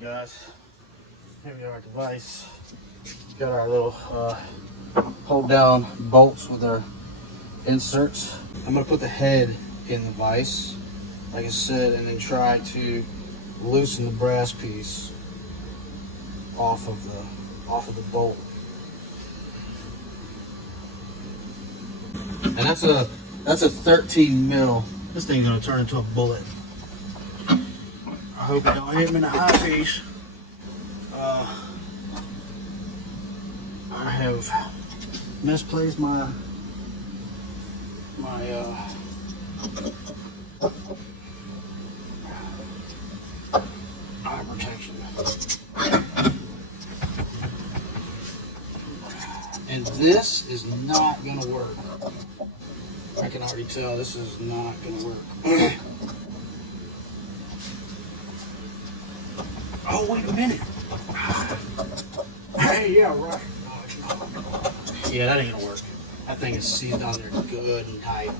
Alright guys, here we are at the vise. Got our little hold down bolts with our inserts. I'm going to put the head in the vise, like I said, and then try to loosen the brass piece off of the bolt. And that's a 13 mil. This thing's gonna turn into a bullet. I hope it don't hit me in the high piece. I have misplaced my eye protection. And this is not gonna work. I can already tell this is not gonna work. Oh, wait a minute. Hey, yeah, right. Yeah, that ain't gonna work. That thing is seized on there good and tight.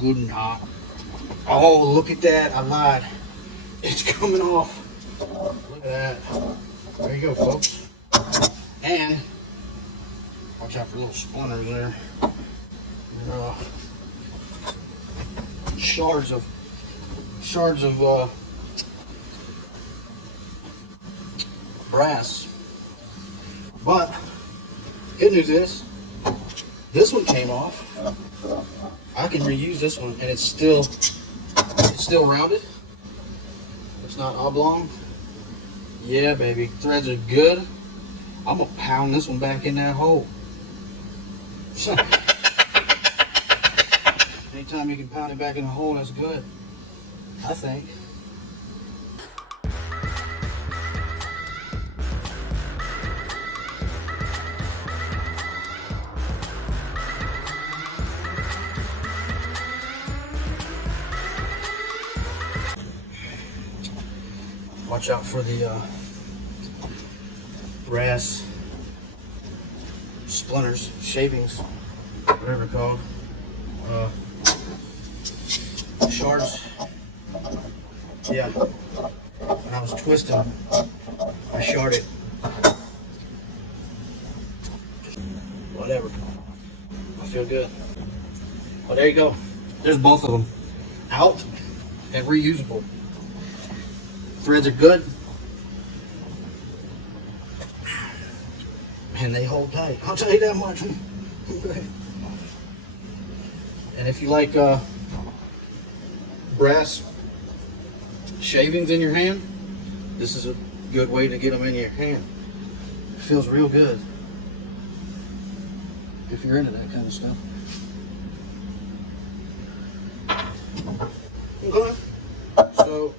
Good and hot. Oh, look at that. I lied. It's coming off. Look at that. There you go, folks. And watch out for little splinters there. Shards of brass. But good news is this one came off. I can reuse this one, and it's still rounded. It's not oblong. Yeah, baby, threads are good. I'm gonna pound this one back in that hole. Anytime you can pound it back in the hole, that's good, I think. Watch out for the brass splinters, shavings, whatever they're called. Shards. Yeah. When I was twisting, I sharded. Whatever. I feel good. Well, there you go. There's both of them out and reusable. Threads are good. And they hold tight. I'll tell you that much. And if you like brass shavings in your hand, this is a good way to get them in your hand. It feels real good if you're into that kind of stuff. Okay. So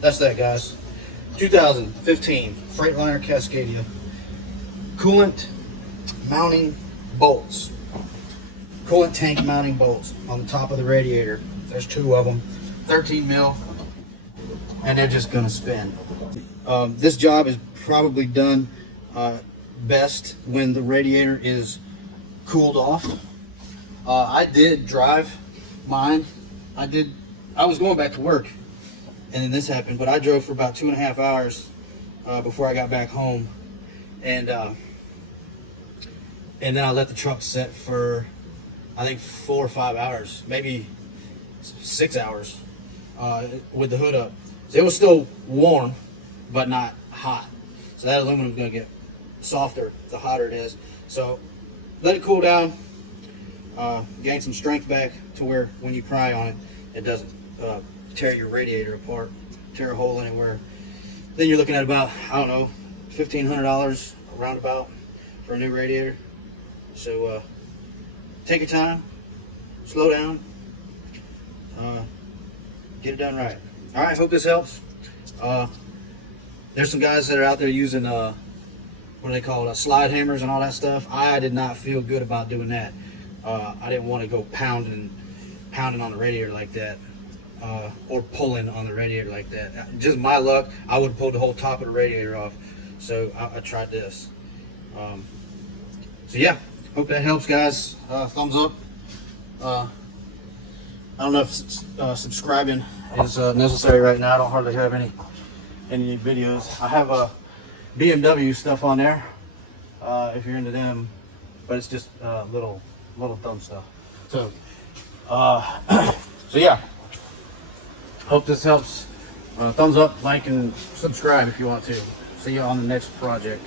that's that, guys. 2015 Freightliner Cascadia coolant mounting bolts. Coolant tank mounting bolts on the top of the radiator. There's two of them, 13 mil, and they're just gonna spin. This job is probably done best when the radiator is cooled off. I did drive mine. I was going back to work, and then this happened, but I drove for about 2.5 hours before I got back home, and then I let the truck set for I think 4 or 5 hours, maybe 6 hours with the hood up. So it was still warm, but not hot. So that aluminum is going to get softer the hotter it is. So let it cool down, gain some strength back to where when you pry on it, it doesn't tear your radiator apart, tear a hole anywhere. Then you're looking at about, I don't know, $1,500 roundabout for a new radiator. So take your time, slow down, get it done right. All right, hope this helps. There's some guys that are out there using what do they call it, slide hammers and all that stuff. I did not feel good about doing that. I didn't want to go pounding on the radiator like that, or pulling on the radiator like that. Just my luck, I would have pulled the whole top of the radiator off. So I tried this. So yeah, hope that helps, guys. Thumbs up. I don't know if subscribing is necessary right now. I don't hardly have any videos. I have BMW stuff on there if you're into them, but it's just little dumb stuff. So so yeah, hope this helps. Thumbs up, like, and subscribe if you want to. See you on the next project.